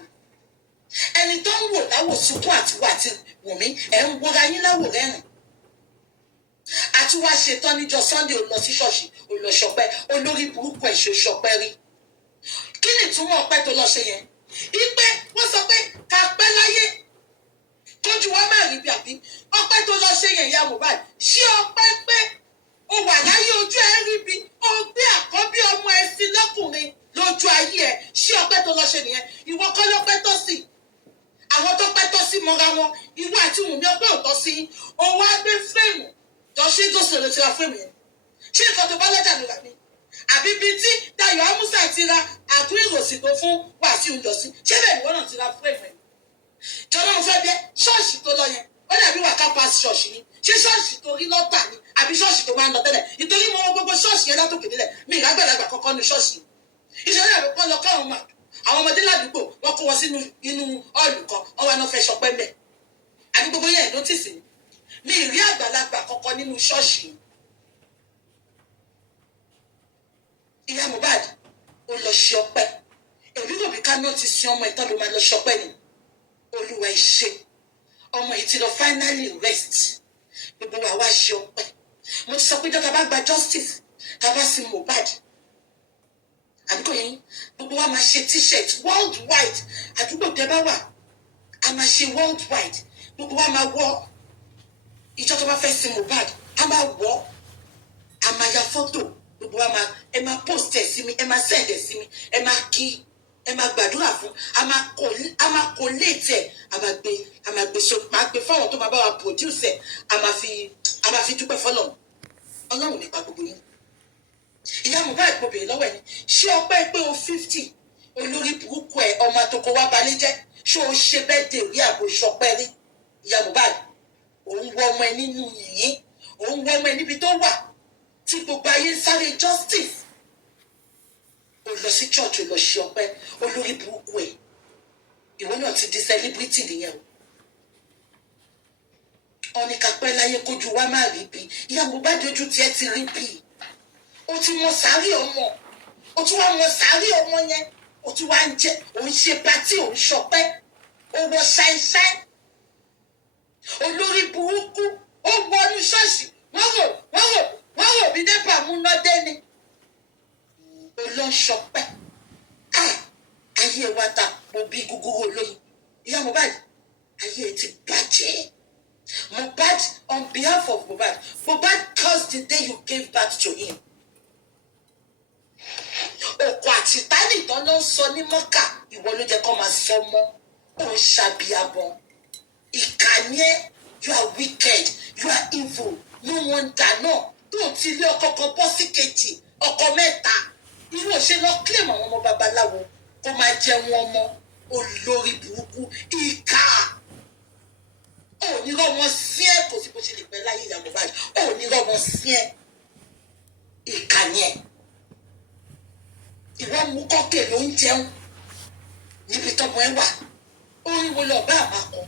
ẹni tó ń wò láwò sunkún àtiwọ́ àti Wùnmí ẹ̀ ń wọra yín láwò rẹ́rìn àti wá ṣetán níjọ́ Sunday ò lọ sí ṣọ́ọ̀ṣì ò lọ ṣọpẹ́ olórí burúkú ẹ̀ ṣe ṣọpẹ́ rí kí ni ìtumọ̀ ọpẹ́ tó lọ ṣe yẹn ìpè wọ́n sọ pé ká pẹ́ láyé tójú wa máa rí bí àbí ọpẹ́ tó lọ ṣe yẹn ìyá Mohbad ṣé ọpẹ́ pé ó wà láyé ojú ẹ rí bí ó gbé àkọ́bí ọmọ ẹ sí lọ́kùnrin lójú ayé ẹ ṣé ọpẹ́ tó lọ ṣe nìyẹn ìwọ kọ́ ló pẹ́ tó sí àwọn tó pẹ́ tó sí mọ́ra wọn ìwọ àti Wùnmí ọpẹ́ ò tọ́ sí òun á gbé fíìmù jọ ṣé tó ṣe lè ti ra fíìmù yẹn ṣé nǹkan tó bá lọ́jà ló rà ní àbí bíi tí Dayọ̀ Amusa ti ra àtún ìròsì tó fún Wàsíù Jọ́sí ṣé bẹ́ẹ̀ ni wọ́n náà ti ra fíìmù yẹn jọlọ fẹ́ bẹ ṣọ́ọ̀ṣì tó lọ yẹn ó dàbí wàká pass ṣọ́ọ̀ṣì ni ṣé ṣọ́ọ̀ṣì tó rí lọ́tà ni àbí ṣọ́ọ̀ṣì tó máa ń lọ tẹ́lẹ̀ nítorí mo gbogbo ṣọ́ọ̀ṣì yẹn látòkè nílẹ̀ mi ìrágbàlagbà kọ́kọ́ ní ṣọ́ọ̀ṣì ìṣẹ̀lẹ̀ àbí kọ́ lọ kọ́ àwọn ọmọdé ládùúgbò wọ́n kó wọn sínú inú ọ̀ọ̀lù kan wọ́n wá náà fẹ́ ṣọpẹ́ mẹ́ àbí gbogbo yẹn nọ́tìsì mi ìrí àgbàlagbà kọ́kọ́ nínú ṣọ́ọ̀ṣì. ìyá Mohbad ó lọ ṣe ọpẹ́ èmi kò bí ká náà ti sin ọmọ ìtọ́ ló máa lọ ṣọpẹ́ ni olúwa ìṣe ọmọ yìí ti lọ finally rest gbogbo wa wá ṣe ọpẹ́ mo ti sọ pé dọ́kà bá gba justice tá a bá sin Mohbad àdúgbò yẹn gbogbo wa máa ṣe t-shirt worldwide àdúgbò tẹ bá wà a máa ṣe worldwide gbogbo wa máa wọ ìjọ tó bá fẹ́ sin Mohbad a máa wọ a máa ya fọ́tò gbogbo wa máa ẹ máa post ẹ̀ sí mi ẹ máa send ẹ̀ sí mi ẹ máa kí ẹ máa gbàdúrà fún a máa kó léètì ẹ a máa gbé so máa gbé fáwọn tó máa bá wa produce ẹ a máa fi dúpẹ́ fọ́lọ́run Ọlọ́run nípa gbogbo yín. ìyá Mohbad mo bèèrè lọ́wọ́ ẹ̀ ni ṣé ọpẹ́ pé o 50 olórí burúkú ẹ ọmọ àtọkọ wa balẹ̀ jẹ́ ṣé o ṣe bẹ́ẹ̀ dé rí àbò ìṣọpẹ́ rí ìyá Mohbad òun wọ ọmọ ẹ nínú yìnyín òun wọ ọmọ ẹ níbi tó wà tí gbogbo ayé ń sáré justice ó lọ sí church ó lọ ṣe ọpẹ́ olórí burúkú ẹ ìwọ náà ti di celebrity nìyẹn o ọ̀nì kápẹ́ láyé kójú wa má rí bí ìyá Mohbad ojú tiẹ̀ ti rí bí o ti mọ sáré ọmọ o tún wá mọ sáré ọmọ yẹn o tún wá ń jẹ òun ṣe pátí òun ṣọpẹ́ o wọ ṣáìṣáì olórí burúkú ó wọnú ṣọ́ọ̀ṣì wọ́n rò bí dẹ́pà múná dé ni olóńṣọpẹ́ ayé wa ta mo bí gúgúrú olóyin ìyá Mohbad ayé ti bàjẹ́ Mohbad on behalf of Mohbad caused the day you gave birth to him. òkò àti tálì tán ló ń sọ ní mọ́kà ìwọ ló jẹ́ kó máa sọ mọ́ ó ń ṣàbíyàbọ̀ ìkànnì ẹ̀ you are wicked you are evil no wonder náà tó ti lé ọkọ kan bọ́ sí kejì ọkọ mẹ́ta irú òṣè lọ claim àwọn ọmọ babaláwo kó máa jẹun ọmọ olórí burúkú ìkà ò ní rọ wọn sí ẹ kò sí bó ṣe lè pẹ́ láyé ìyá Mohbad ò ní rọ wọn sí ẹ ìkànnì ẹ̀ ìwọ mú kọ́kẹ́ ló ń jẹun níbi tọ́mọ ẹ wà orin wo lọ bá àbá kan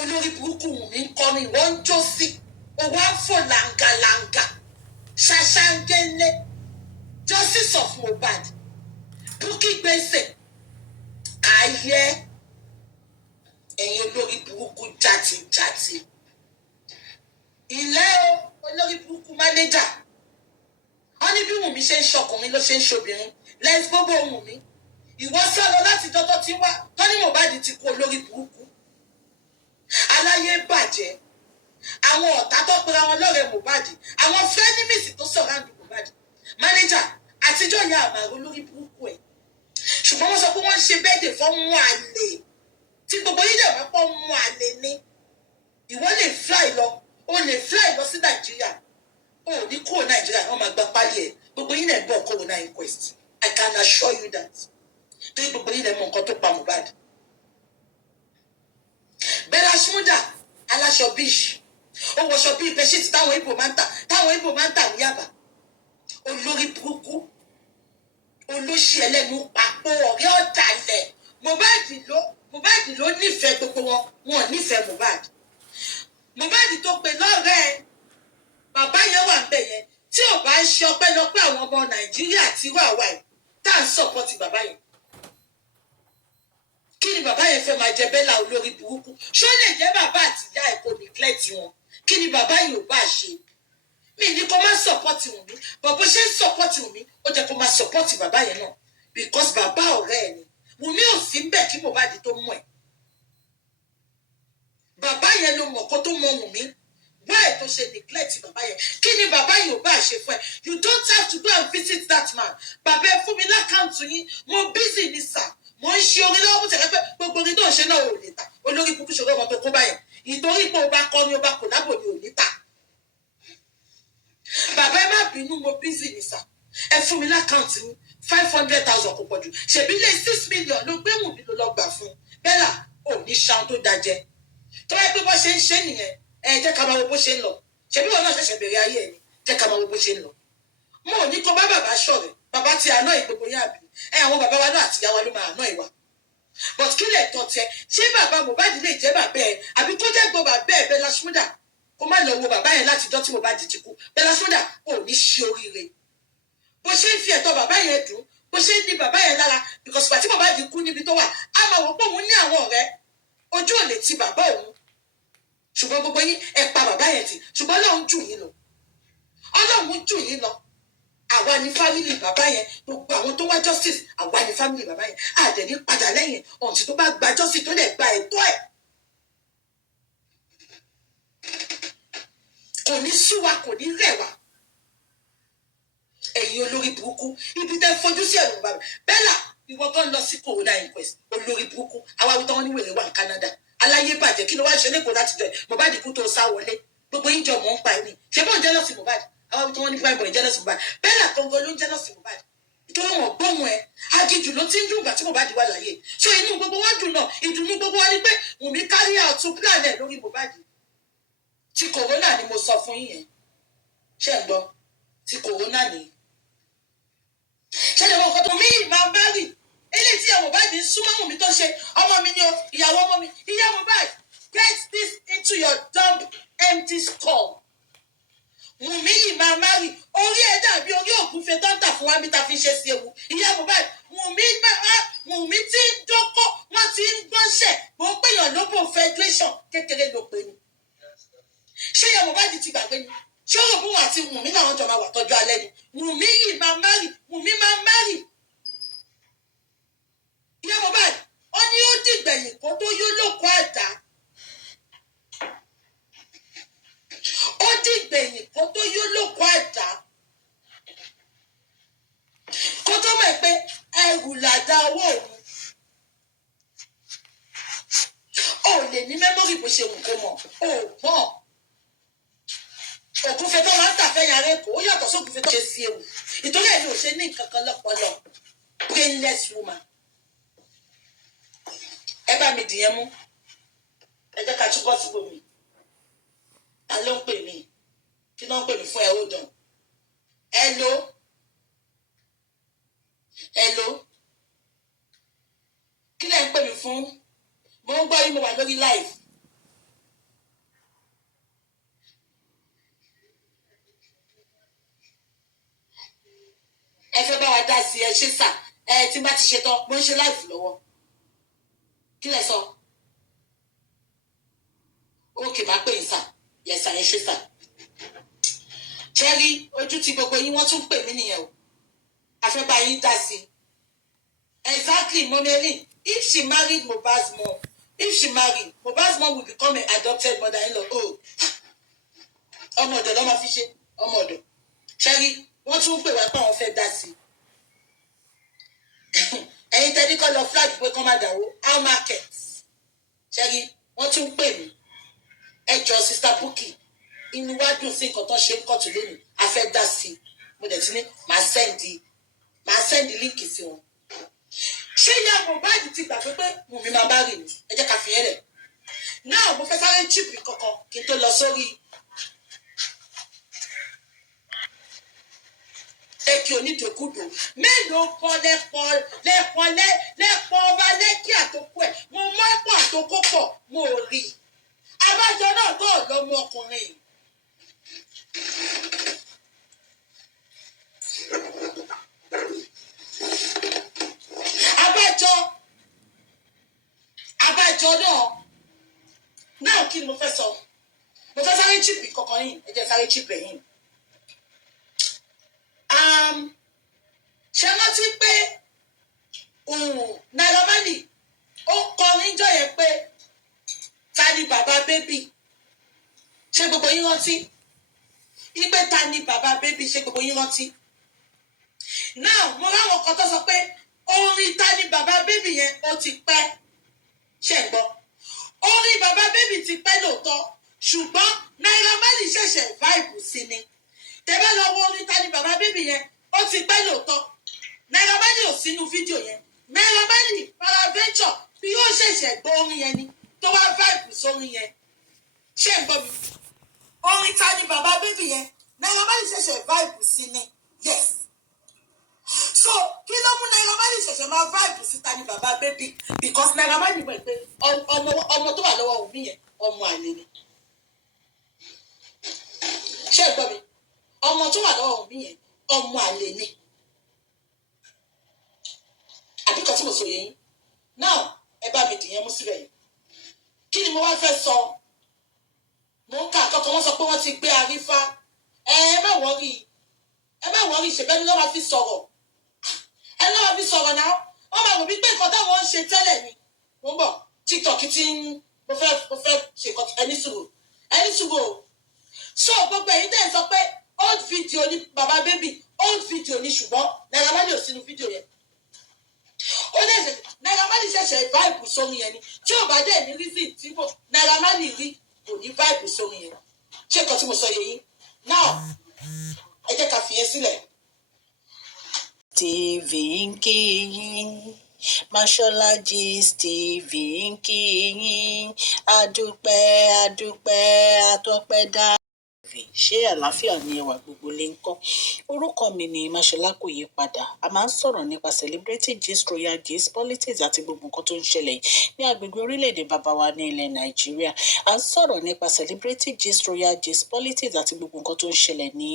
olórí burúkú Wùnmí ń kọrin ìwọ ń jó sí owó àfọ làǹgàlàǹgà ṣàṣàǹgẹ́lẹ́ justice of Mohbad Bukky gbèsè ayé ẹ̀yin olórí burúkú játijàti ilé o olórí burúkú mánéjà wọ́n ní bí Wùnmí ṣe ń ṣọkùnrin ló ṣe ń ṣobìnrin lẹ́yìn gbogbo Wùnmí ìwọ sọ̀rọ̀ láti dọ́tọ́ tí wá tọ́ ní Mohbad ti kú olórí burúkú bàjẹ́ àwọn ọ̀tá tó pera wọn lọ́rẹ̀ẹ́ Mohbad àwọn frenemies tó surround Mohbad manager àtijọ́ ìyá àmàrò lórí burúkú ẹ̀ ṣùgbọ́n wọ́n sọ pé wọ́n ń ṣe bẹ́ẹ̀dẹ̀ fún mú àlè tí gbogbo yìí dẹ̀ wọ́n pọ̀ mú àlè ní ìwọ lè fly lọ o lè fly lọ sí Nàìjíríà o ní kúrò Nàìjíríà wọ́n máa gba pálí ẹ̀ gbogbo yìí náà gbọ́ corona inquest I can assure you that torí gbogbo yìí náà mọ nǹkan tó pa Mohbad Bella Shmurda aláṣọ bíṣì ó wọṣọ bíi pẹṣíìtì táwọn Ìgbò máa ń tà ní Yaba olórí burúkú olóṣì ẹlẹ́nu pàpọ̀ ọ̀rẹ́ ọ̀dàlẹ̀ Mohbad ló nífẹ̀ẹ́ gbogbo wọn nífẹ̀ẹ́ Mohbad tó pe lọ́rẹ́ bàbá yẹn wà ń bẹ̀ yẹn tí ò bá ń ṣe ọpẹ́lọpẹ́ àwọn ọmọ Nàìjíríà tí wà wà yìí tá à ń sọ̀pọ̀tì bàbá yẹn kí ni bàbá yẹn fẹ́ máa jẹ Bella olórí burúkú ṣó lè jẹ́ bàbá àtìyá ẹ̀ kò neglect wọn kí ni bàbá yìí ò bá ṣe mi ní kó má sọpọ́tì Wùnmí bọ̀bọ̀ ṣe ń sọpọ́tì Wùnmí ó jẹ́ kó má sọpọ́tì bàbá yẹn náà because bàbá ọ̀rẹ́ ẹ̀ ni Wùnmí ò sí ń bẹ̀ kí Mohbad tó mú ẹ̀ bàbá yẹn ló mọ̀ kó tó mọ Wùnmí why tó ṣe neglect bàbá yẹn kí ni bàbá yìí ò bá ṣe fún ẹ you don't have to go and visit that man bàbá ẹ fún mi lákàntù yín mo busy ní sà mo ń ṣe orin lọ́wọ́ tẹ̀lé pé gbogbo orin tó ń ṣe náà ò lè ta olórí kúkú ṣòro ọmọ tó kó báyẹn ìtorí pé o bá kọ́ ni o bá kò lábò ni ò ní ta bàbá ẹ má bínú mo busy ní sà ẹ fún mi lákàntù yín 500,000 kò pọ̀jù ṣèbí lè 6 million ló gbé Wùnmí ló lọ gbà fún Bella ò ní ṣan tó dájẹ́ tó yẹ pé bó ṣe ń ṣe nìyẹn ẹ jẹ́ ká máa wo bó ṣe ń lọ ṣèbí wọn náà ṣẹ̀ṣẹ̀ bẹ̀rẹ̀ ayé ẹ̀ ni jẹ́ ká máa wo bó ṣe ń lọ mo ò ní kó bá bàbá ṣọ̀rẹ́ bàbá ti àná ìgbogbo yá àbí àwọn bàbá wa náà àti ìyá wa ló máa àná ìwà but kí lè tọ́ tẹ ṣé bàbá Mohbad lè jẹ́ bàbá ẹ àbí kó jẹ́ gbọ́ bàbá ẹ Bella Shmurda kó má lọ wo bàbá yẹn láti jọ́ tí Mohbad ti kú Bella Shmurda ò ní ṣe oríire bó ṣe ń fi ẹ̀tọ́ bàbá yẹn dùn bó ṣe ń ní bàbá yẹn lára because pàtí Mohbad kú níbi tó wà á máa wò pé òun ní àwọn ọ̀rẹ́ ojú ò lè ti bàbá òun ṣùgbọ́n gbogbo yín ẹ pa bàbá yẹn tì ṣùgbọ́n Ọlọ́run jù yín lọ Ọlọ́run jù yín lọ àwa ni fámìlì bàbá yẹn gbogbo àwọn tó wá justice àwa ni fámìlì bàbá yẹn àdẹ̀ní padà lẹ́yìn ọ̀ǹtí tó bá gba justice tó lè gba ẹ̀tọ́ ẹ̀ kò ní sú wa kò ní rẹ̀ wá ẹ̀yin olórí burúkú ibi tẹ́ fojú sí ẹ̀rù bàbá Bella ìwọ gan lọ sí corona inquest olórí burúkú àwa wí tán wọn ní wèrè wà ní Canada aláyé bàjẹ́ kí ló wá ṣe lẹ́kọ̀ọ́ láti jọ Mohbad kú tó sá wọlé gbogbo yín jọ mọ̀ ń pa ẹni ṣé bọ́ọ̀ jẹ́lọ́sì Mohbad àwọn tí wọ́n ní prime boy jẹ́lọ́sì Mohbad Bella gangan ló ń jẹ́lọ́sì Mohbad nítorí wọn gbóhùn ẹ agijù ló ti ń dùn ìgbà tí Mohbad wà láyé ṣé inú gbogbo wọn dùn náà ìdùnnú gbogbo wọn ni pé Wùnmí carry out plan ẹ lórí Mohbad ti corona ni mo sọ fún yín yẹn ṣé ń gbọ́ ti corona ni ṣé ìwọ nǹkan tó mí máa bá rì eléyìí tí ìyàwó Mohbad ń súnmọ́ Wùnmí tó ṣe ọmọ mi ni o ìyàwó ọmọ mi ìyá Mohbad get this into your dumb empty skull Wùnmí yìí máa má rì orí ẹ dàbí orí ògúnfe tó ń tà fún wa bí ta fi ṣe sí ewu ìyá Mohbad Wùnmí tí ń dókó wọn ti ń gbọ́nṣẹ̀ mo ń pèèyàn lóbò federation kékeré ló pe ni ṣé ìyá Mohbad ti gbàgbé ni ṣé ó rò bóun àti Wùnmí làwọn jọ máa wà tọ́jú alẹ́ ni Wùnmí yìí máa má rì Wùnmí máa má rì ìyá Mohbad ó ní ó dìgbẹ̀yìn kó tó yó lóko àdá ó dìgbẹ̀yìn kó tó yó lóko àdá kó tó mọ̀ pé ẹrù làdá owó òun ò lè ní mẹ́mórì bó ṣe wù kó mọ̀ ò mọ̀ ògúnfe tó máa ń tà fẹ́yà rẹ̀ kó yàtọ̀ sógúnfe tó ṣe sí ewu ìtorí ẹ̀ ni ò ṣe ní nǹkan kan lọ́pọlọ brainless woman ẹ bá mi dìyẹn mú ẹ jẹ́ ká túbọ̀ síbò mi ta ló ń pè mí kí ló ń pè mí fún ẹ ó dàn hello kí lẹ ń pè mí fún mo ń gbọ́ yín mo wà lórí live ẹ fẹ́ bá wa dá sí ẹ ṣe sà ẹ tí bá ti ṣe tán mo ń ṣe live lọ́wọ́ kí lẹ sọ ókè má pè yín sà yẹsà yẹn ṣe sà ṣẹ́rí ojú tí gbogbo yín wọ́n tún pè mí nìyẹn o afẹ́ bá yín dá sí exactly Mọ́mẹ́rìn if she married Mohbad's mom If she marry, Mohbad's mom will become an adopted mother-in-law. Oh, ọmọ ọ̀dọ̀ ló máa fi ṣe ọmọ ọ̀dọ̀. Ṣẹ́rí, wọ́n tún pè wá pé àwọn fẹ́ dá sí i. Ẹ̀yin tẹ́lí kọ́ lọ flag pé kọ́ máa dàwó how market. Ṣẹ́rí, wọ́n tún pè mí. Ẹ jọ Sister Bukky, inú wá dùn sí nǹkan tó ṣe ń kọ́tù lónìí. A fẹ́ dá sí i. Mo dẹ̀ ti ní màá sẹ́ndì líǹkì sí wọn. Ṣé ìyá Mohbad ti gbàgbé pé Wùmí máa bá rìn ní? Ẹ jẹ́ ká fi yẹn lẹ̀. Náà mo fẹ́ sáré chíìpì kankan kí n tó lọ sórí Èkì onídòkúdò. Mélòó kan lẹ́pọ̀ ọba lẹ́kì àtòkù ẹ̀. Mo mọ́ pọ̀ àtòkò pọ̀ mo rí. Abájọ náà tó lọ́mọ ọkùnrin. Abájọ náà kí ni mo fẹ́ sọ? Mo fẹ́ sáré chíìpì kankan yìí. Ẹ jẹ́ sáré chíìpì yìí. Ṣé rántí pé Naira Marley ó kọrin jọ yẹn pé ta ni bàbá bébì? Ṣé gbogbo yín rántí? Ipe ta ni bàbá bébì? Ṣé gbogbo yín rántí? Now mo ráwọn kan tó sọ pé orin ta ni bàbá bébì yẹn ó ti pẹ́. Ṣé ń gbọ́? Orin bàbá bébì ti pẹ́ lóòótọ́ ṣùgbọ́n Naira Marley ṣẹ̀ṣẹ̀ vibe sí ni. Tẹ́bẹ́ lọ wo orin ta ni bàbá bébì yẹn ó ti pẹ́ lóòótọ́. Naira Marley ò sínú fídíò yẹn. Naira Marley Paraventure bí yóò ṣẹ̀ṣẹ̀ gbọ́ orin yẹn ni tó wá vibe sórin yẹn. Ṣé ń gbọ́ mi? Orin ta ni bàbá bébì yẹn Naira Marley ṣẹ̀ṣẹ̀ vibe sí ni. Yes. So kí ló mú Naira Marley ṣẹ̀ṣẹ̀ máa vibe sí ta ni bàbá bébì? Because Naira Marley mọ̀ pé ọmọ tó wà lọ́wọ́ òbí yẹn ọmọ àlè ni. Ṣé ń gbọ́ mi? Ọmọ tó wà lọ́wọ́ òbí yẹn ọmọ àlè ni. Àbíkọ́ tí mo sọ yẹn náà ẹ bá mi dìyẹn mú síbẹ̀ yìí. Kí ni mo wá fẹ́ sọ? Mo ń kà àkọ́kọ́ wọ́n sọ pé wọ́n ti gbé Arífá. Ẹ má wọ́rí ṣèbẹ́ni ló máa fi sọ̀rọ̀. Ẹ ló máa fi sọ̀rọ̀ náà. Wọ́n máa rò bí pé nǹkan táwọn ń ṣe tẹ́lẹ̀ ni. Mo ń bọ̀ TikTok tí mo fẹ́ ṣe ẹni sùúrù o. So gbogbo ẹ̀yin tẹ́ ẹ sọ pé old video ni bàbá bébì old video ni ṣùgbọ́n Naira Marley ò sínú fídíò yẹn. Ó lè ṣe Naira Marley ṣẹ̀ṣẹ̀ vibe sórí yẹn ni tí ò bá dẹ̀ ní reason tí Naira Marley rí kò ní vibe sórí yẹn. Ṣé nǹkan tí mo sọ yẹn yín? Now ẹ jẹ́ ká fi yẹn sílẹ̀. TV ń kí yín Mashola Gist TV ń kí yín adúpẹ́ àtọpẹ́dá. Ṣé àlàáfíà ni ẹwà gbogbo lè ń kọ́? Orúkọ mi ni Mashola kò yí padà. A máa ń sọ̀rọ̀ nípa celebrity gist, royal gist, politics àti gbogbo nǹkan tó ń ṣẹlẹ̀ ní agbègbè orílẹ̀-èdè bàbá wa ní ilẹ̀ Nàìjíríà. A ń sọ̀rọ̀ nípa celebrity gist, royal gist, politics àti gbogbo nǹkan tó ń ṣẹlẹ̀ ní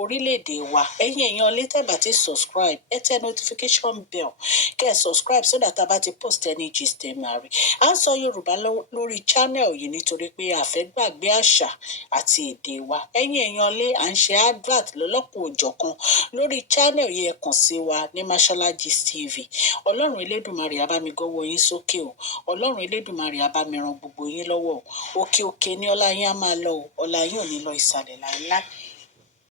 orílẹ̀-èdè wa. Ẹ̀yin èèyàn lè tẹ́ bá ti subscribe, ẹ tẹ notification bell kẹ́ ẹ subscribe so that a bá ti post any gist ẹ máa rí. À ń sọ Yorùbá lórí channel yìí nítorí pé a fẹ́ gbàgbé àṣà àti èdè wa. Ẹ̀yin èèyàn lé à ń ṣe advert lọ́lọ́kùn òjọ̀kan lórí channel yìí. Ẹ kàn sí wa ní Mashola Gist TV. Ọlọ́run Elédùmarè á bá mi gọ́wọ́ yín sókè o. Ọlọ́run Elédùmarè á bá mi ran gbogbo yín lọ́wọ́ o. Òkè òkè ni ọlá yín á máa lọ o. Ọlá yín ò ní lọ ìsàlẹ̀ láíláí.